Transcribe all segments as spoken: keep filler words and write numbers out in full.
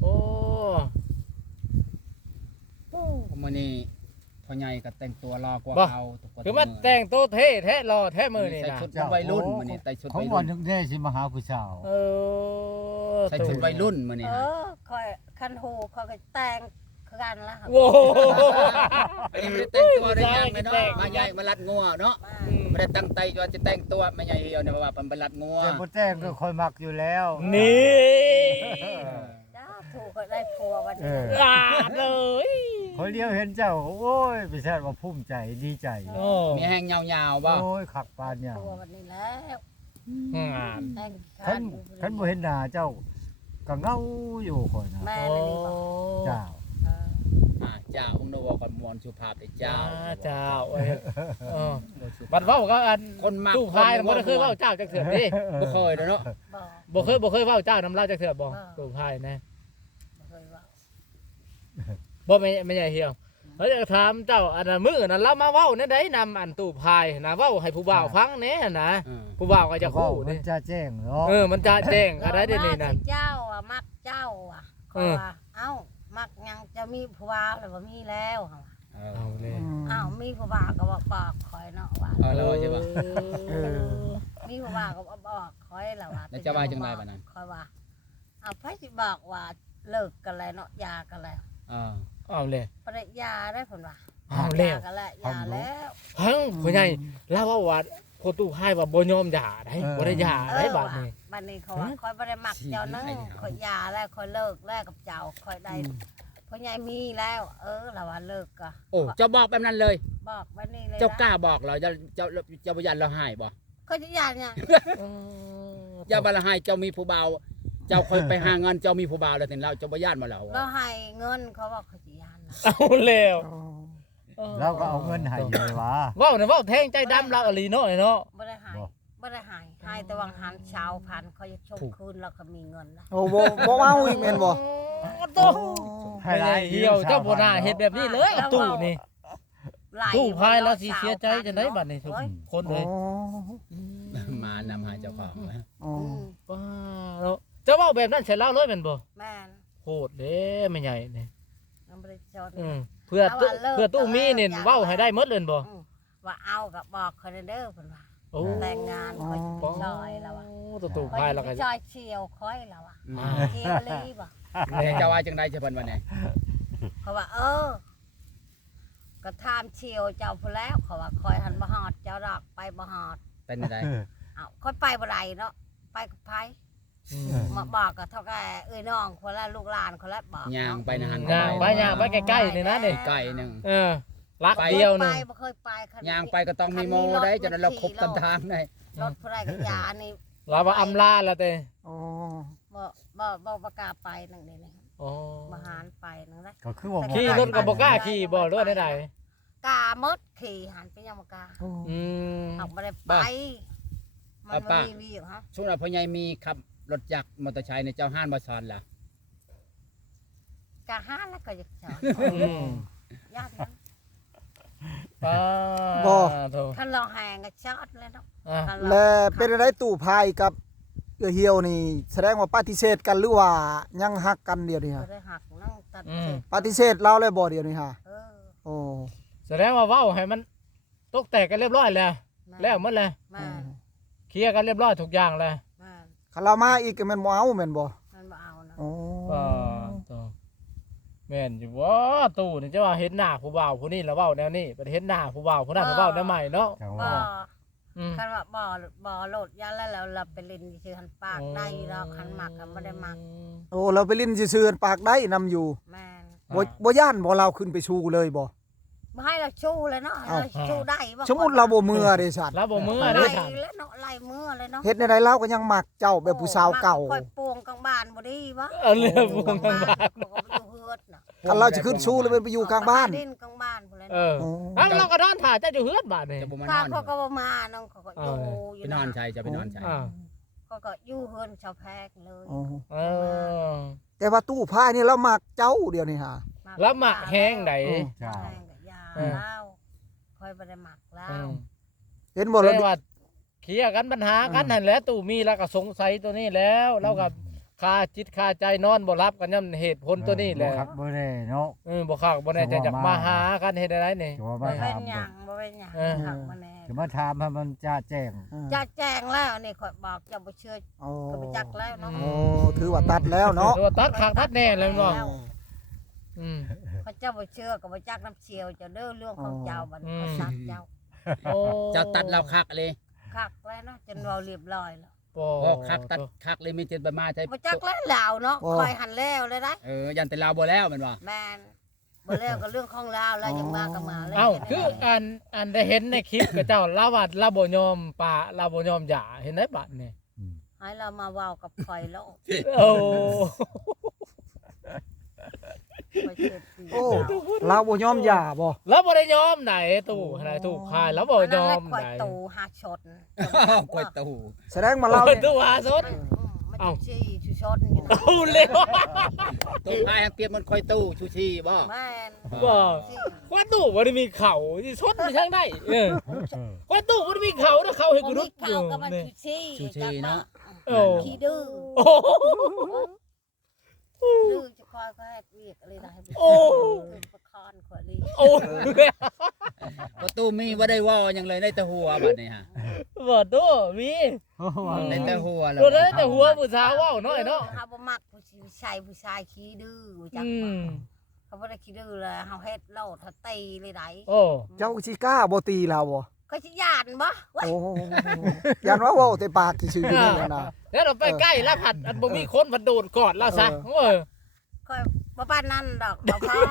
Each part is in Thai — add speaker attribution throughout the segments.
Speaker 1: โอ้
Speaker 2: โอ้มื้อนี้พ่อใหญ่ก็แต่งตัวรอกว่าเก่าทุกคน
Speaker 1: คือมันแต่งโตวเท่แท้รอแท้มื้อนี่
Speaker 2: ใส่
Speaker 1: นะ
Speaker 2: ชุดวัยรุ่นมื้อนี้ใส่ชุด
Speaker 3: เขา
Speaker 2: วัย
Speaker 3: วั
Speaker 2: รุ่
Speaker 3: น
Speaker 2: น
Speaker 3: นึงได้สิมาหาผู้สาว
Speaker 1: เออ
Speaker 2: ใส่ชุดวัยรุ่นมื้อนี้
Speaker 4: เอ
Speaker 2: นะ
Speaker 4: อคอยคันหูคอยก็แต่งคือกันละค่ะ
Speaker 1: โว้โห
Speaker 2: อันนี้ไม่ได้แต่งตัวได้ยังไงเนาะมาใหญ่มาลัดงัวเนาะ
Speaker 4: มา
Speaker 2: ไม่ได้ตั้งใจว่าจะแต่งตัวมาใหญ่เดียวเนี่ยว่าเป็นไปลัดงัว
Speaker 3: แต่บ่แต่งก็คอยมักอยู่แล้ว
Speaker 1: นี่
Speaker 4: จ้าถูกก็ได้ผัววัน
Speaker 3: เอ
Speaker 4: นี้
Speaker 3: อ
Speaker 1: อ่าเลย
Speaker 3: คนเดียวเห็นเจ้าโอ้ยไปแซ่ว่าภูมิใจดีใจ
Speaker 1: โอ้
Speaker 2: มีแห้งยาวๆบ่
Speaker 3: โอ้ยคักปานหยัง
Speaker 4: ผัววันนี้แล้ว
Speaker 1: อืม
Speaker 4: แต่ง
Speaker 3: คั
Speaker 4: ขั
Speaker 3: น
Speaker 4: น
Speaker 3: คันบ่เห็นหน้าเจ้าก็เงาอยู่คอยนะ
Speaker 4: แม่
Speaker 1: โอ้
Speaker 4: นั่นนี่บอก
Speaker 3: เจ้า
Speaker 4: เออ
Speaker 2: อ่าเจ้าองค์นวก่อนมวลสุภาพเลยเจ้า
Speaker 1: เจ้าเอ้ยเออบัดเว้าก็อัน
Speaker 2: คนมัก
Speaker 1: ตู้พายน่ะบ่ได้เคยเว้าเจ้าจักเทื่อนี่
Speaker 2: บ่เคยเนาะ
Speaker 4: บอก
Speaker 1: บ่เคยบ่เคยเว้าเจ้านำเล่าจักเทื่อบ่ตู้พายนะ
Speaker 4: บ่เคยว่า
Speaker 1: บ่ไม่ไม่ใหญ่เหี่ยวเฮ้ยถามเจ้าอันนั้นมื้อนั้นเรามาเว้าในใดนำอันตู้พายนะเว้าให้ผู้บ่าวฟังแหน่นะ
Speaker 2: อืม
Speaker 1: ผู้บ่าวก็จะคู่
Speaker 3: มั
Speaker 1: นี่
Speaker 3: นจะแจ้งเนาะ
Speaker 1: เออมันจะแจ้งอะไรเดี๋ยวนี้นั่น
Speaker 4: เจ้าอ่ะมักเจ้าอ่ะ
Speaker 1: เอ
Speaker 4: ก็
Speaker 1: อ
Speaker 4: ว่าเอ้ามักยังจะมีผัวหรือว่ามีแล้วเหรอวะ
Speaker 2: เอ
Speaker 1: เอา
Speaker 2: อ
Speaker 1: เลย
Speaker 4: อ้าวมีผัวบ่าวก็บอกบอกคอยเนาะว่า
Speaker 2: เอาแล้วใช่ป่ะ
Speaker 1: เออ
Speaker 4: มีผัวบ่าวก็บอกคอยแล้วว่า
Speaker 2: แล้วจะว่าจังไดบัดนั้น
Speaker 4: คอยว่าเอาไผสิบอกว่าเลิกกันแล้วเนาะหย่ากันแล้ว
Speaker 2: เออ
Speaker 1: เอาเลย
Speaker 4: ปริยาได้ผลว่า
Speaker 1: เอาแล้ว
Speaker 4: หย่กันแล้วหย่าแล้ว
Speaker 1: ฮังพ่อใหญ่เล่าว่าว่าคนตู้พายว่าบ่ยอมหย่าได้บ่ได้หย่าได้บัดนี้
Speaker 4: บัดนี้เขาว่าคอยบ่ได้มักเจ้านึงคอยหย่าแล้วคอยเลิกแล้วกับเจ้าคอยได้พ่อใหญ่มีแล้ว เออเราว่าเลิกก็
Speaker 2: โอ้เจ้าบอกแบบนั้นเลย
Speaker 4: บอกบัดนี้เลย
Speaker 2: เจ้ากล้าบอกเหรอเจ้าเจ้าเจ้าบ่ยันเราหายบ่
Speaker 4: เขาจะหย่าเนี่ย
Speaker 2: เจ้าบ่ละหายเจ้ามีผู้บ่าวเจ้าค่อยไปหาเงินเจ้ามีผู้บ่าวแล้วถึงเราเจ้าบ่ย่านบ่แล้ว
Speaker 4: เราให้เงินเขาบอกเขาจะหย่านะ
Speaker 1: เอาแล้ว
Speaker 3: เราก็เอาเงินให้เลยวะ
Speaker 1: เว้าน่ะเว้าแทงใจดำเราอลีเนาะเนาะ
Speaker 4: บ่ได้ให้
Speaker 3: บ่
Speaker 4: บ่ได้ให้ให้แต่วังหันเช้าพันเขาจะชมคืนแล้วเขามีเงินนะ
Speaker 5: โอ้บ่บ่เอาอีกแม่นบ่
Speaker 1: โตไม่ได้เหี่ยวเจ้าบ่น่าเฮ็ดแบบนี้เลยกับตู้นี่
Speaker 4: ไล่
Speaker 1: ตู้พายแล้วสิเสียใจจังได๋บัดนี้ทุกคนเล
Speaker 5: อ๋
Speaker 1: ย
Speaker 5: อ
Speaker 2: มานำหาเจ้าของนะ
Speaker 5: อ๋อ
Speaker 4: อืม
Speaker 1: ป้าเนาะเจ้าเว้าแบบนั้นใส่เล่าเลยแม่นบ่
Speaker 4: แม่น
Speaker 1: โหดเด้แม่ใหญ่นี่
Speaker 4: ยังบ่ได้จด
Speaker 1: อืมเพื่อตู้เพื่อตู้มีนี่เว้าให้ได้หมดเลยบ่
Speaker 4: อืมว่าเอากับบอกคอนเดอร์เพิ่นว่า
Speaker 1: โอ้
Speaker 4: แต่งงานคอยสิไปซอยแล้วอ่ะ
Speaker 1: ตู้ตู้
Speaker 4: คอย
Speaker 1: พาย
Speaker 4: สิ
Speaker 1: แล้ว
Speaker 4: ไป
Speaker 1: ก็
Speaker 4: ซอยเชียวคอยแล้วอ่ะ
Speaker 2: อืม
Speaker 4: เชียวเลยบ่
Speaker 2: เดี๋ยวเจ้าว่าจังได๋เจ้าเพิ่นว่าไง
Speaker 4: เขาว่า เออ ก็ถามเชียวเจ้าพู้นแล้วเขาว่าคอยหันบ่ฮอดเจ้าดอกไปบ่ฮอด
Speaker 2: เป็นจังได๋
Speaker 4: เอ้าคอยไปบ่ได้เนาะไปกับไผ มาบอกกับเท่าแก่เอ้ยน้องคนละลูกหลานคนละบอก
Speaker 2: ย่างไปนะหัน
Speaker 1: ย่างไปย่างไปใกล้ๆนี่นะนี่
Speaker 2: ไก่หนึง
Speaker 1: เออรักเดียวหนึง
Speaker 4: ไปบ่เคยไปคัน
Speaker 2: ย่างไปก็ต้องมีโมได้จนเราครบตามทางได้
Speaker 4: รถผู้ใดก็ยานี่
Speaker 1: เราว่าอำลาแล้วเต้
Speaker 5: อ๋อ
Speaker 4: บ่บ่บ่ประกล้าไปนั่นนี่นะ
Speaker 1: อ๋อ
Speaker 4: มาหารไปนั่นนะ
Speaker 3: ก็คือว่า
Speaker 1: ขี่รถก็บ่กล้าขี่บ่หรือว่าใด
Speaker 4: กาหมดขี่หันไปยังบ่กล้า
Speaker 1: ๆอืม
Speaker 4: เอาบ่ได้ไปมันบ่มีวิวฮะ
Speaker 2: ช่วงนั้นพ่อใหญ่มีขับรถจักรมอเตอร์ไซค์ในเจ้าห้านบ่ซอนล่ะ
Speaker 4: กาหาแล้วก็อยากจอด
Speaker 1: อืม
Speaker 4: ญาตินั้น
Speaker 1: ป้าโธ่
Speaker 4: คันเราแหงก็จอดแล้วเนาะ
Speaker 1: อ่ะ
Speaker 4: คันรา
Speaker 5: และเป็นอะไรตู้พายกับเอื้อเหี่ยวนี่ แสดงว่าปฏิเสธกันหรือว่ายังฮักกันเดียวนี่
Speaker 4: บ่
Speaker 5: ฮะ
Speaker 4: ได้หักนั่งตัดเสร็จ
Speaker 5: ปฏิเสธเราเลยบ่เดียวนี่ฮะ
Speaker 4: เออ
Speaker 5: โอ้
Speaker 1: แสดงว่าเว้าให้มันตกแตกกันเรียบร้อยแล้ว แล้วหมดแล้ว
Speaker 4: แม่น
Speaker 1: เคลียร์กันเรียบร้อยทุกอย่างแล้ว
Speaker 4: แม่น
Speaker 5: คันเรามาอีกก็แม่นบ่เอาแม่นบ่
Speaker 4: มันบ่เอานะ
Speaker 5: โอ้
Speaker 1: ป้าโธ่แม่นอยู่บ่ตู้นี่จะว่าเห็นหน้าผู้บ่าวผู้นี้แล้วเว้าแนวนี้ไปเห็นหน้าผู้บ่าวผู้นั้นแล้วเว้าแนวใหม่เนาะ
Speaker 3: จัง
Speaker 4: บ่
Speaker 3: ว่า
Speaker 1: อืม
Speaker 4: คันว่าบ่บ่โหลดยาแล้วแล้วเราไปเล่นชื่อหันปากได้เราคันมักก็บ่ได้มัก
Speaker 5: โอ้เราไปลิ้นซื่อๆปากได้นำอยู่
Speaker 4: แม่น
Speaker 5: บ่บ่ย่านบ่เราขึ้นไปชูเลยบ่
Speaker 4: บ่ให้เราชูเลยเนาะให้เราชูได้บ่
Speaker 5: สมมุติเราบ่มือเด้สัตว์
Speaker 1: แล้วบ่มือ
Speaker 4: ไล่
Speaker 1: เด้ฉัน
Speaker 4: แล้วเนาะไล่มือเลยเนาะ
Speaker 5: เฮ็ดในใดเราก็ยังมักเจ้าแบบผู้สาวเก่า
Speaker 4: ค่อยปวงกลางบ้านบ่ดีบ่
Speaker 1: เอาเรื่องวงกันบ้าน
Speaker 4: บ่อยู่เฮือดน่ะ
Speaker 5: คันเราจะขึ้นชูเลยไปอยู่กลางบ้าน
Speaker 4: เล่นกลางบ้านพุ่นเลย
Speaker 1: เอ
Speaker 4: เนาะ
Speaker 1: อ
Speaker 5: โอ้
Speaker 1: แล้วเราก็นอนถ่ายเจ้าอยู่เฮือนบาดนี่
Speaker 2: จะบ่มา
Speaker 4: ถ้าน
Speaker 2: อน
Speaker 4: เขาก็บ่มาน้องเขาก็อยู่อ
Speaker 2: ไป
Speaker 4: ยู่
Speaker 2: นอนใช่จะไปนอนใช่
Speaker 1: อ่า
Speaker 4: เขาก็อยู่เฮือนชาวแพกเลย
Speaker 5: โอ้
Speaker 1: เออ
Speaker 5: แต่ว่าตู้พายนี่เรามักเจ้าเดียวนี่ฮะ
Speaker 1: แล้วหมักแห้งไหน
Speaker 3: เจ้า
Speaker 4: แห้งกับยา
Speaker 1: เออ
Speaker 4: เหล้าค่อยบ่ได้หมักเหล้า
Speaker 1: อืม
Speaker 5: เห็นบ่เรา
Speaker 1: แต่ว่าเคลียร์กันปัญหากันนั่นแหละตู้มีแล้วก็สงสัยตัวนี้แล้วแล้วก็คาจิตคาใจนอนบ่รับกันย่ำเหตุผลตัวนี้แหละ
Speaker 3: บ่ครับบ่ได้เนาะ
Speaker 1: เออบ่คักบ่แน่ใจอยากมาหากันเฮ็ดได้นี่
Speaker 3: จะว่า
Speaker 4: บ่
Speaker 3: มา
Speaker 4: เป็
Speaker 3: ถาน ม
Speaker 4: หยังบ่เป็นหยัง
Speaker 1: เออ
Speaker 4: หักมาแน่
Speaker 3: จะมาถามให้มันจ้าแจ้ง
Speaker 4: จะแจ้งแล้วนี่ข่อยบอกเจะบ่เชื่อ
Speaker 5: โอ้
Speaker 4: ก็บ่จักแล้วเนาะ
Speaker 5: โอ้ถือว่าตัดแล้วเนาะ
Speaker 1: ตัวตัดคักตัดแน่เลยน้องอืม
Speaker 4: เขาเจ้าบ่เชื่อก็บ่จักน้ำเชียวเจ้าเด้อเรื่องของเจ้าบัดนี้
Speaker 1: อืม
Speaker 4: เขาซักเจ้า
Speaker 1: โอ้
Speaker 2: เจ้าตัดเราคักเลย
Speaker 4: คักแล้วเนาะจนเว้าเรียบร้อยแล้ว
Speaker 1: บ่
Speaker 2: บ่คักตัดคักเลยมีเจ็ดใบมาใช่
Speaker 4: บ่จักแล้วลาวเนาะคอยหันแล้วเลยได้
Speaker 2: เออยันแต่ลาวบ่แล้วแม่นบ่
Speaker 4: แม่นบ่แล้วก็เรื่องของลาวแล้วยังมาก็มาแล้ว
Speaker 1: เอ้าคืออันอันได้เห็นในคลิปกับเจ้าลาว่าลาบ่ยอมปะลาบ่ยอมหย่าเห็นได้บัดนี่
Speaker 4: ให้เรามาเว้ากับข่อยแล้ว
Speaker 1: โอ้
Speaker 4: ข่อยเจ็บปี
Speaker 5: โอ้
Speaker 4: แล้ว
Speaker 5: เราบ่ยอมหย่าบ่
Speaker 1: แล้วบ่ได้ยอมไหนตู้ไหนตู้คายแล้วบ่ยอม
Speaker 4: ข่
Speaker 1: ไห
Speaker 4: อย
Speaker 1: น
Speaker 4: ตูหาชด
Speaker 2: กล้วยตู้
Speaker 5: แสดงมาเรา
Speaker 1: โอ้ย
Speaker 5: เนี่ย
Speaker 1: ตู้หาสด
Speaker 4: มัน
Speaker 1: เอ้า
Speaker 4: จะชี้ชูชดอยู่นะ
Speaker 1: โอ้เร็ว
Speaker 2: ตู้พายเปรียบมันค่อยตู้ชูชีบ่
Speaker 4: แม่น
Speaker 1: บ่
Speaker 4: สิ
Speaker 1: ควันตู้บ่ได้มีเข่าที่สดไปทางได้เออควันตู้บ่ได้มีเข่านะเข่าให้
Speaker 4: บ่
Speaker 1: กู
Speaker 4: มี
Speaker 1: รุดอ
Speaker 4: ข้าว
Speaker 1: ยู่
Speaker 4: ก็มัน
Speaker 1: นี่
Speaker 4: ชูชี้
Speaker 2: ชูชีเนาะ
Speaker 1: โอ้
Speaker 4: ขี้ดื้อ
Speaker 1: โอ้
Speaker 4: ดื้อจะคอยก็ให้เวียกอะไรได้บ่
Speaker 1: โอ้
Speaker 4: ประคอนข่อยลี
Speaker 1: โอ้
Speaker 2: ประตูมีบ่ได้เว้าหยังเลยได้แต่หัวบัดนี้ฮะ
Speaker 1: บ่ตู้มี
Speaker 2: ได้แต่หัวแล้ว
Speaker 1: ตัวนั้นแต่หัวผู้สาวเว้าน้อยเนาะ
Speaker 4: เฮาบ่มักผู้ชายผู้ชายขี้ดื้อจัก
Speaker 1: อื
Speaker 4: บ่
Speaker 1: ม
Speaker 4: เขาบ่ได้ขี้ดื้อเลยเฮาเฮ็ดโลดเฮาตีเลยได้
Speaker 1: โอ้
Speaker 5: เจ้าสิกล้าบ่ตีเราบ่
Speaker 4: ก็สิย่านบ่เว้ย
Speaker 5: โอ้ยันว่าเว้าแต่ปากซื่อๆอยู่นั่นแหละนะ
Speaker 1: แล้วเราไปใกล้แล้วผัดอันบ่มีคนผัดโดดกอดเราซะเออ
Speaker 4: ค่อยบ่ปานนั้นดอกบ่พอ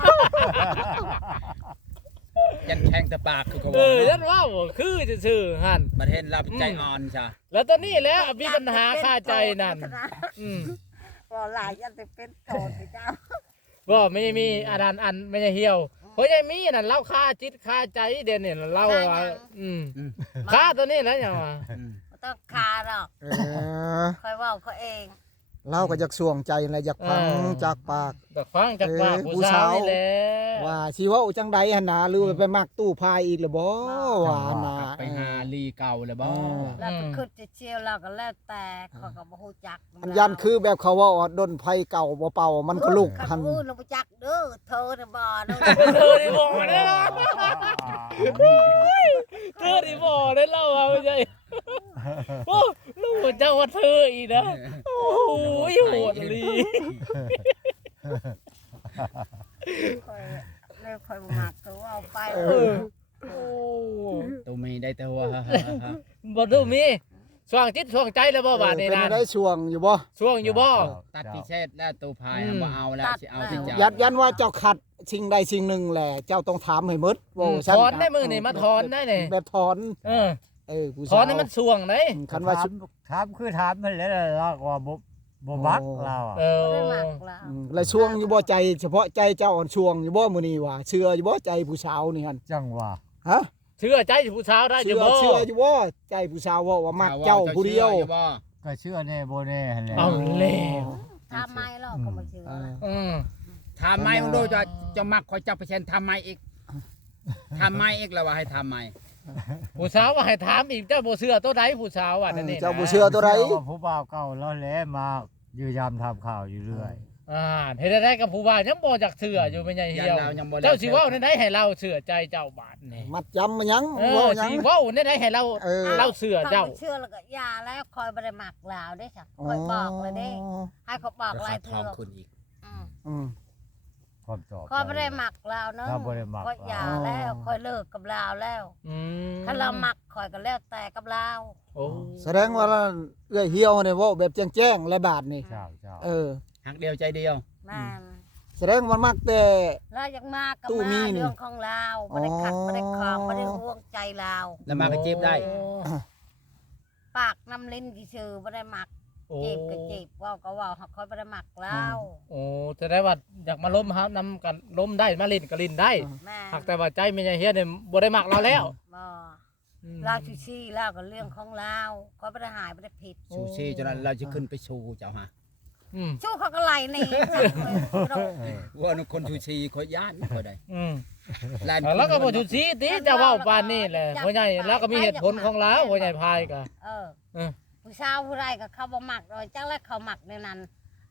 Speaker 2: ยันแข้งแต่ปากคือเขา
Speaker 1: เอ
Speaker 2: ว่า
Speaker 1: อยั
Speaker 2: เนาะ
Speaker 1: นว่าคือซื่อๆหั่น
Speaker 2: ประเทศเราเป็นใจอ่อนใช่
Speaker 1: แล้วตอนนี้แล้วมีปัญหาคาใจนั่นอืม
Speaker 4: บ่หลายยันจะเป็นโตดเจ้า
Speaker 1: บ่ไม่มีอันนั้นอันไม่ใช่เหี่ยวเพราะยังมีนั่นเราคาจิตคาใจเด่นเนี่ยเราว่าอืมคาตัวนี้นะหยังว่า
Speaker 4: บ่ต้องคาดอก
Speaker 5: เออ
Speaker 4: ค่อยเว้าเขาเอง
Speaker 5: เราก็อยากสวงใจและอยากฟังจากปาก
Speaker 1: ดอกฟังจากปาก
Speaker 5: เออ
Speaker 1: ผู้สาวนี่แหละ
Speaker 5: ว่าสิเว้าจังใดหั่นน่ะหรือว่าไปมักตู้พายอีกหรือบ่ว่าน่ะ
Speaker 2: ไปหาลีเก่าแล้วบ่
Speaker 4: แล้วไปขึ้นจะเชียวเราก็แล้วแต่เขาก็บ่ฮู้จัก
Speaker 5: อันยันคือแบบเขาเว่าว่าดนไผเก่าบ่เป่ามันก็ลุก
Speaker 4: คั
Speaker 5: หั
Speaker 4: น
Speaker 5: น
Speaker 4: อื่นเราบ่จักเด้อเธอน่ะบ่เด้อ
Speaker 1: เธอที่บอกได้ล่ะเธอที่บอกได้เล่าว่าไม่ใช่โอ้ลูกเจ้าว่าเธออีกนะโอ้ยโหดลี
Speaker 4: ค่อยเลยค่อยบ่มักเขาเอาไป
Speaker 1: เออโอ้
Speaker 2: ตัวมีได้แต่หัว
Speaker 1: บ่ดูมีช่วงจิตช่วงใจแล้วบ่บาดนี้
Speaker 5: เป็น
Speaker 1: นะ
Speaker 5: ได้ช่วงอยู่บ่
Speaker 1: ช่วงอยู่บ่
Speaker 2: ตัดพิเศษแล้วตัวพาย
Speaker 1: อืม
Speaker 2: บ่เอาแล้วสิเอาที่เจ้า
Speaker 5: ยันยันว่าเจ้าขัดสิ่งใดสิ่งหนึ่งแหละเจ้าต้องถามให้หมด
Speaker 1: อื
Speaker 5: ว่าม
Speaker 1: ถอนได้มือนี่มาถอนได้นี่
Speaker 5: แบบถอน
Speaker 1: เออ
Speaker 5: เออผู้
Speaker 1: ถ
Speaker 5: สา
Speaker 1: อ
Speaker 5: วน
Speaker 1: ให้มันช่วงได้
Speaker 5: คันว่า
Speaker 3: ถามถามคือถามมันแล้วเราก็ว่าบ่บ่มักเราอ่ะ
Speaker 1: เอ
Speaker 4: บ่ได้
Speaker 1: อ
Speaker 4: มักเรา
Speaker 5: อืมแล้วช่วงอยู่บ่ใจเฉพาะใจเจ้าอ่อนช่วงอยู่บ่มื้อนี้ว่าเชื่ออยู่บ่ใจผู้สาวนี่หั่น
Speaker 3: จังว่า
Speaker 5: ฮะ
Speaker 1: เชื่อใจผู้สาวได้
Speaker 5: เชื่
Speaker 1: จะ
Speaker 5: อ
Speaker 1: บ่
Speaker 5: เชื่ออยู่บ่ใจผู้สาวว่าว่ามักเจ้าผู้เดียว
Speaker 2: ชื่อบ่
Speaker 3: ก็เชื่อแน่บ่แน่หั่นแหละ
Speaker 1: เอาแล้ว
Speaker 4: ทำไมเราก็บ่เชื่อ
Speaker 5: เออ
Speaker 1: อืม
Speaker 2: ทำไมมึงดูจะจะมักคอยจับไปเช่นทำไมอีกทำไมอีกแล้วว่าให้ทำไม
Speaker 1: ผู้สาวว่าให้ถามอีกเจ้าบ่เชื่อตัวใดผู้สาวว่านั่นนี่นะ
Speaker 5: เจ้าบ่เชื่อตัวใด
Speaker 3: เชื่อว่าผู้บ่าวเก่าแล้วแหละมาอยู่ยามทำข่าวอยู่เรื่อย
Speaker 1: อ่าเฮ็ดได้กับผู้บ่าวยังบ่จักเชื่ออยู่เป็นใหญ่เหี่ยว
Speaker 2: เรายังบ่แล้ว
Speaker 1: เจ้าสิเว้าในใดให้เราเชื่อใจเจ้าบาดนี่
Speaker 5: มัดจำมันยัง
Speaker 1: เอ
Speaker 5: เว้า
Speaker 1: อ
Speaker 5: หยั
Speaker 1: สิ
Speaker 5: ง
Speaker 1: เว้าในใดให้เรา
Speaker 5: เออ
Speaker 1: เราเชื่อเจ้า
Speaker 4: ถ้บ่เชื่อแล้วก็อย่าแล้วคอยบ่ได้มักลาวเด้จ้ะคอยบอกเลยเด้ให้เขาบอกหลาย
Speaker 2: ท
Speaker 4: เทื่
Speaker 2: อ
Speaker 4: อง
Speaker 2: คุณอีก
Speaker 4: อืม
Speaker 5: อืม
Speaker 3: ความตอบ
Speaker 4: คอยบ่ได้มักลาวเนาะ
Speaker 3: เราบ่ได้มัก
Speaker 4: คอยอย่าแล้วคอยเลิกกับลาวแล้ว
Speaker 1: อืม
Speaker 4: ถ้าเรามักคอยก็แล้วแต่กับลาว
Speaker 1: โอ้
Speaker 5: แสดงว่าเอื้อยเหี่ยวเนี่ยเว้าแบบแจ้งๆและบาดนี่
Speaker 3: เจ้าเจ้า
Speaker 5: เออ
Speaker 2: หักเดียวใจเดียว
Speaker 4: แม่น
Speaker 5: แสดงว่ามักแต่
Speaker 4: แล้วยังมากก็
Speaker 5: ตู้มี
Speaker 4: มา
Speaker 5: นี่
Speaker 4: เรื่องของลาวบ่ได้ขัด
Speaker 5: อ๋อ
Speaker 4: บ่ได้คลองบ่ได้ห่วงใจลาว
Speaker 2: แล้วมาก็จีบได้
Speaker 1: โอ้
Speaker 4: ปากน้ำลิ้นกี่ชื่อบ่ได้มัก
Speaker 1: โอ้
Speaker 4: จีบก็จีบเว้าก็เว้าคอยบ่ได้มักลาว
Speaker 1: โอ้จะได้ว่าอยากมาล้มหานำกันล้มได้มาเล่นก็เล่นได้
Speaker 4: แม่
Speaker 1: หากแต่ว่าใจไม่ใช่เฮียเนี่ยบ่ได้มักเราแล้ว
Speaker 4: บ่
Speaker 1: อืม
Speaker 4: ลาวชูชีลาวก็เรื่องของลาวคอยบ่ได้หายบ่ได้ผิด
Speaker 2: ชูชีจนนั้นเราจะขึ้นไปชูเจ้าฮะ
Speaker 1: อืม
Speaker 4: ชูเขาก็ไล่หนี่จังเลยโดด
Speaker 2: ว่านุคนชูชีคอยย่านคอยได้
Speaker 1: อืม
Speaker 2: ลาน
Speaker 1: แล้วก็บ่จุดสีติเจะเว้าปานนี้แหละพ่อใหญ่แล้วก็มีเหตุผลของเราพ่อใหญ่พายก็
Speaker 4: เออ
Speaker 1: เออ
Speaker 4: ผู้สาวผู้ใดก็เขาบ่มักโดยจังแล้วเขามักในนั้น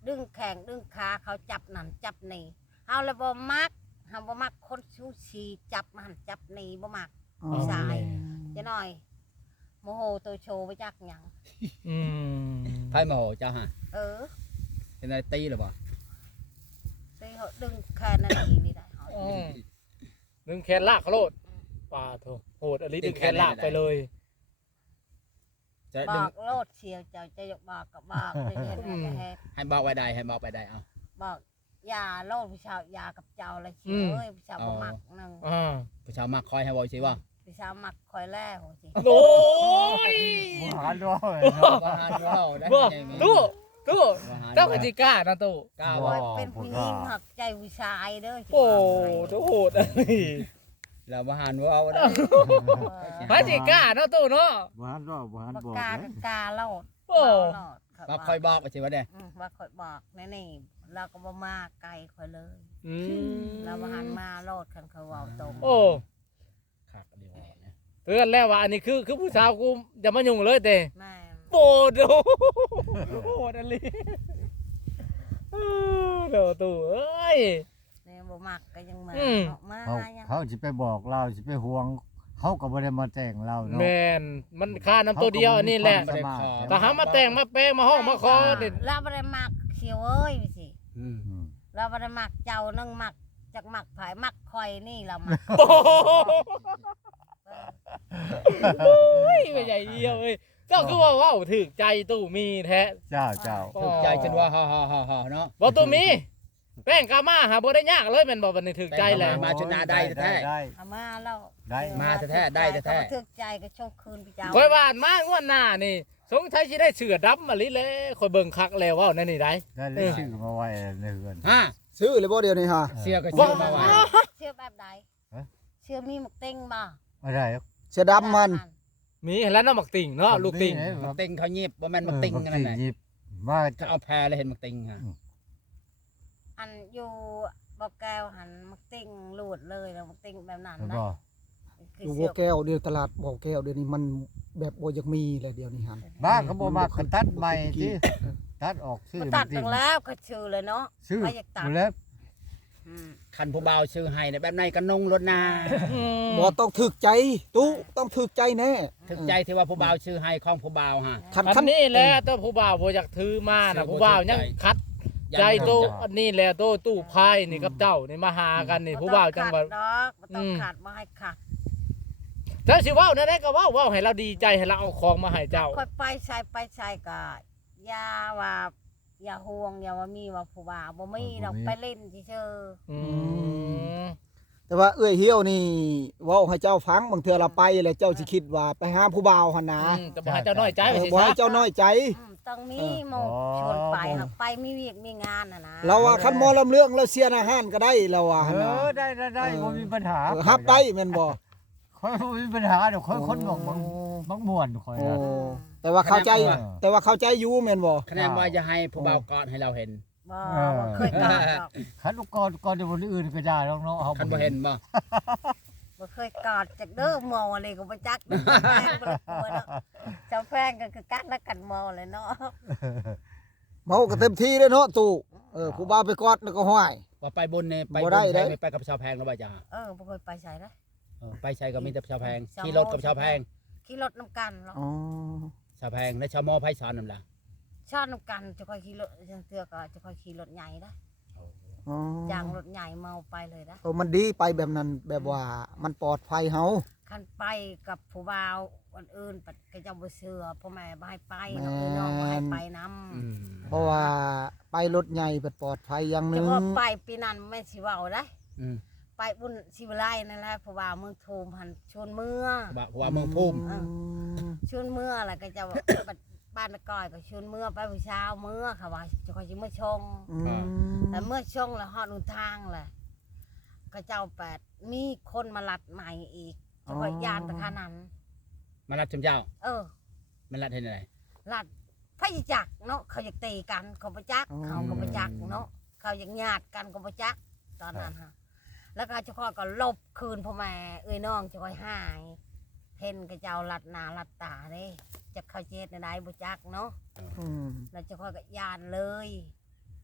Speaker 4: ดึงแข้งดึงขาเขาจับนั่นจับนี่เฮาเลยบ่มักเฮาบ่มักคนชูชีจับนั่นจับนี่บ่มัก
Speaker 5: อ๋อ
Speaker 4: สายจะหน่อยโมโหตัวโชว์ไปจักหยัง
Speaker 1: อืม
Speaker 2: ไผโมโหเจ้าฮะ
Speaker 4: เออ
Speaker 2: เป็นอะไรตีหรือบ่
Speaker 4: ตีเขาดึงแค่นั้นอีนี่ได้เอา
Speaker 1: อืมดึงแขนลากเขาโลดป่าโถโหดอลิดึงแขนลากไปเลย
Speaker 2: จะ
Speaker 4: บ
Speaker 2: ดึง
Speaker 4: อกโลดเชียวเจ้าจะยกบอกกับบอกเลยเห็นไหมเฮ็ด
Speaker 2: ให้บอกไว้ใดให้บอกไปใดเอา
Speaker 4: บอกยาโลดพี่ชาวยากับเจ้าเลยเชียวเอ้ยพี่ชาวบ่มักนึง
Speaker 1: อ่า
Speaker 2: ผู้ชาวมาคอยให้บอกสิว่า
Speaker 4: พี่ชาวมักคอยแล่โหสิ
Speaker 1: โอ้ย
Speaker 3: หาด้วย
Speaker 2: ว่าหาเว้าได้
Speaker 1: บ่
Speaker 2: ยังไง
Speaker 1: ตู้ตู้
Speaker 2: ว่าห
Speaker 1: เจ้าก็สิกล้านะตู้
Speaker 2: กล้า
Speaker 4: ค
Speaker 2: บ่
Speaker 4: อยเป็นผู้หญิงหักใจผู้ชายเด้อ
Speaker 1: โอ้โหโหดอะไร
Speaker 2: แล้วว่าหาเว้าได้
Speaker 1: พระสิกล้าเนาะตู้เนาะ
Speaker 3: บ่หันด้วยบ่หัน
Speaker 4: ปาก
Speaker 3: บอก
Speaker 4: กา
Speaker 3: เลย
Speaker 4: กาโลด
Speaker 1: โอ้
Speaker 4: โลด
Speaker 2: ว่าคอยบอกว่าสิว่าเด้
Speaker 4: อืมว่าคอยบอกแน่นี่เราก็บ่มาไกลคอยเลย
Speaker 1: อืม
Speaker 4: เรามาหันมาโลดคันเขาเว้าตรง
Speaker 1: โอ้
Speaker 2: คักเดียวเนี่ย
Speaker 1: เตือนแล้วว่าอันนี้คือคือผู้สาวกูอย่ามายุ่งเลยเต้
Speaker 4: แม่
Speaker 1: โบดโหดอะไรเออเดี๋ยวตู้เอ้ย
Speaker 4: เนี่ยบ่มักก็ยังมา
Speaker 1: อืม
Speaker 4: เนาะมา
Speaker 3: เขา
Speaker 4: ยัง
Speaker 3: เขาสิไปบอกเราสิไปห่วงเขาก็บ่ได้มาแต่งเราเนาะ
Speaker 1: แมนมันค่าน้ำตัวเดียวอันนี้แหละ
Speaker 3: เขาก็บ่มีความสามารถ
Speaker 1: แต่หามาแต่งมาแปลงมาห้องมาคอเด็ด
Speaker 4: เราบ่ได้มักเขียวเอ้ยสิ
Speaker 2: อืม
Speaker 3: อืม
Speaker 4: เราบ่ได้มักเจ้านึงมักจักมักไผมักคอยนี่เรามัก
Speaker 1: โอ้ยไม่ใหญ่เดียวเอ้ยเจ้าคือว่าว้าวถึกใจตู้มีแท้
Speaker 3: เจ้าเจ้า
Speaker 2: ถูกใจจนว่าฮ่าๆๆๆเนาะ
Speaker 1: บ่ตู้มี แป้งกามาหาบ่ได้ยากเลยแม่นบ่บัดนี้ถึกใจแหละ
Speaker 2: มาจนหน้าได้แท้
Speaker 3: ได้
Speaker 4: เอามาแล้ว
Speaker 3: ได้
Speaker 2: มาแท้ๆได้แท้ๆ
Speaker 4: ก็บ่ถึกใจก็โชคคืนพี่เจ้า
Speaker 1: คอยว่านมางวดหน้านี่สงสัยสิได้เสือดำมาลิเลยคอยเบิ่งคักแล้วว้าวนั่นนี่ได้
Speaker 3: ได้เลยชื่อมาไว้ในเรือน
Speaker 2: ฮะ
Speaker 5: ซื้อเลยบ่เดียวนี้ฮะ
Speaker 2: เสียก็ชื่อมาไว้
Speaker 4: เชื่อแบบใด
Speaker 3: ฮะ
Speaker 4: เชื่อมีหมกเต็งบ่
Speaker 3: อะไร
Speaker 5: เสือดำมัน
Speaker 1: มีแล้วน้ำหมักติ่งเนาะลูกติ่ง
Speaker 2: มักติงเขาเงียบบ่แม่นมักติงนั่นแหละ
Speaker 3: หยิบมา
Speaker 2: จะเอาแพรเลยเห็นมักติงฮะ
Speaker 4: อันอยู่บ่แก้วหันหมกเต็งหลุดเลยแล้วหมกเต็งแบบนั้น
Speaker 3: แล้ว
Speaker 4: นะ
Speaker 3: ก็
Speaker 4: คือ
Speaker 5: อยู่
Speaker 4: เชื่
Speaker 5: บ่
Speaker 4: อ
Speaker 5: แก้วเดียวตลาดบ่อแก้วเดี๋ยวนี้มันแบบบ่อยากมีแล้วเดี๋ยวนี้หั่น
Speaker 3: บ้านเขาบ่มากันตัดใหม่ที่ตัดออกชื่อ
Speaker 4: บ่ตัดตั้งแล้วก็ชื่อเลยเนาะ
Speaker 3: ชื่อ
Speaker 4: ใครอยากตัด
Speaker 3: แล้ว
Speaker 4: อืม
Speaker 2: คันผู้บ่าวชื่อให้เนี่ยแบบไหนก็นุ่งรถนา
Speaker 5: บ่ต้องถึกใจตู้ต้องถึกใจแน่
Speaker 2: ถึงใจที่ว่าผู้บ่าวชื่อให้ของผู้บ่าวฮะ
Speaker 5: คัน
Speaker 1: คั
Speaker 5: คั
Speaker 1: น
Speaker 5: น
Speaker 1: นี้แหละตัวผู้บ่าวบ่อยากถือมาน่ะผู้บ่าวยังคัดใจโตอันนี้แหละโตตู้พายนี่กับเจ้านี่มาหากันนี่ผู้บ่าวจังว่า
Speaker 4: บ่ต้องขัดดอกบ่ต้อง
Speaker 1: อืม
Speaker 4: ขัดบ่ให้ขัด
Speaker 1: เจ้าสิเว้าแน่ๆก็เว้าเว้าให้เราดีใจให้เราเอาของมาให้เจ้า
Speaker 4: ค่อยไปใช้ไปใช้ก็อย่าว่าอย่าห่วงอย่าว่ามีว่าผู้บ่าวบ่มีดอกไปเล่นเฉย
Speaker 1: อืม
Speaker 5: แต่ว่าเอื้อยเหี่ยวนี่เว้าให้เจ้าฟังบางเทื่อเราไปแล้วเจ้าสิคิดว่าไปหาผู้บ่าวหั่นนะ
Speaker 1: อืมแต่บ่ให้เจ้าน้อยใจ
Speaker 5: เอ
Speaker 1: ไป
Speaker 5: อ
Speaker 1: สิ
Speaker 5: บ่
Speaker 1: ซะ
Speaker 5: ให้เจ้าน้อยใจ
Speaker 4: ๆอืมต้องมีหมู่ชวนไปหักไปมีเวียกมีงานน่ะนะ
Speaker 5: เราว่าคันหมอลำเรื่องเราเสียอาหารก็ได้เราว่า
Speaker 3: เอ
Speaker 5: หั่นนะ
Speaker 3: อได้ได้ได้บ่มีปัญหา
Speaker 5: เออฮับได้แม่นบ่
Speaker 3: ค่อยบ่มีปัญหาเดี๋ยวค่อยคนบอกบังบังม่วนค่อย
Speaker 5: โอ้
Speaker 3: นะ
Speaker 5: แต่ว่าเข้าใจ
Speaker 3: เออ
Speaker 5: แต่ว่าเข้าใจอยู่แม่นบ่
Speaker 2: คะแนนว่าจะให้ผู้บ่าวกอดให้เราเห็น
Speaker 4: บ่
Speaker 3: เออ
Speaker 4: บ่เคยกอดดอก
Speaker 3: คันก่อนก่อนเดี๋ยวคนอื่นก็ได้แล้วเนาะเอา
Speaker 2: คันบ่เห็นบ่
Speaker 4: บ่เคยกอดจากเด้อหมอเลยก็บ่จักแพงบ่ได้กลัวเนาะเจ้าแพงก็คือกักนักกันหมอเลยเนาะ
Speaker 5: เมาก็เต็มที่เด้อเนาะตู่เออผู้บ่าวไปกอดแล้วก็ห้อย
Speaker 2: ว่าไปบนเนี่ยไป
Speaker 5: บ่
Speaker 2: บน
Speaker 5: ได้
Speaker 2: แพ
Speaker 5: เด้
Speaker 2: งไปกับชาวแพงแล้วบ่จ้า
Speaker 4: เออบ่เคยไปใส่นะ
Speaker 2: เออไปใช้ก็มีแต่ชาวแพง
Speaker 4: ชาว
Speaker 2: ขี่รถกับชาวแพง
Speaker 4: ขี่รถนํกันเนาะ
Speaker 5: อ๋อ
Speaker 2: ชาวแพงและชาวมอไผสอนนำล่ะ
Speaker 4: ชอบนํกันจะค่อยขี่รถจังเทื่อก็จะค่อยขี่รถใหญ่นะ
Speaker 5: อ๋อ
Speaker 4: ยางรถใหญ่เมาไปเลยนะ
Speaker 5: เออมันดีไปแบบนั้นแบบว่ามันปลอดภัยเฮา
Speaker 4: คันไปกับผู้บ่าวคนอื่นปัดก็จะบ่เชื่อพ่อแม่บ่ให้ไปเนาะพี่น้องบ่ให้ไปนํ
Speaker 2: อืม
Speaker 5: เพราะว่าไปรถใหญ่เป็นปลอดภัยอย่างหนึ
Speaker 4: จะ
Speaker 5: ง
Speaker 4: ว่าไปปีนั้นแม่สิเว้าได้
Speaker 2: อืม
Speaker 4: ไปบุญศิวไลนั่นแหละผู้บ่าวเมืองโทมหันชวนเมื่อ
Speaker 2: ว่าว่าเมืองภูมิ
Speaker 5: อืม
Speaker 4: ชวนเมื่อแล้วก็จะว่า บัดบ้านตะก้อยก็ชวนเมื่อไปผู้เช้าเมื่อค่ะว่าจะคอยสิเมื่อชง
Speaker 5: อืม
Speaker 4: แต่เมื่อชงแล้วฮอดหนทางแหละก็เจ้าแปดมีคนมาลัดใหม่อีกจะคอยยานตะคานั้น
Speaker 2: มารับชมเจ้า
Speaker 4: เออ
Speaker 2: มันรับเห็นอะไร
Speaker 4: ลัดพยจักเนาะเขาอยากตีกันเขาประจักเขาก็ประจักเนาะเขาอยากญาติกันก็ประจักตอนนั้นฮะแล้วก็เจะคอยก็ลบคืนพ่อแม่เอ้ยน้องจะคอยหายเห็นกับเจ้าลัดหนาลัดตาเด้จะเข้าเจ็ดในใดประจักเนาะ
Speaker 5: อืม
Speaker 4: แล้วเจะคอยก็ยานเลย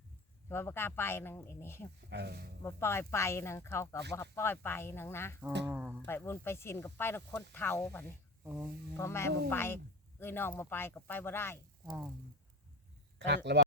Speaker 4: ว่าบ่กล้าไปนังอันนี้
Speaker 2: เออ
Speaker 4: บ่ปล่อยไปนังเขาก็บ่ปล่อยไปนังนะ
Speaker 5: อ๋อ
Speaker 4: ไปบุญไปศีลก็ไปแล้วคนเฒ่าบัดนี้
Speaker 5: อ๋อ
Speaker 4: พ่อแม่บ่ไปเอ้ยน้องบ่ไปก็ไปบ่ได้
Speaker 5: อ๋อ
Speaker 2: คักแล้ว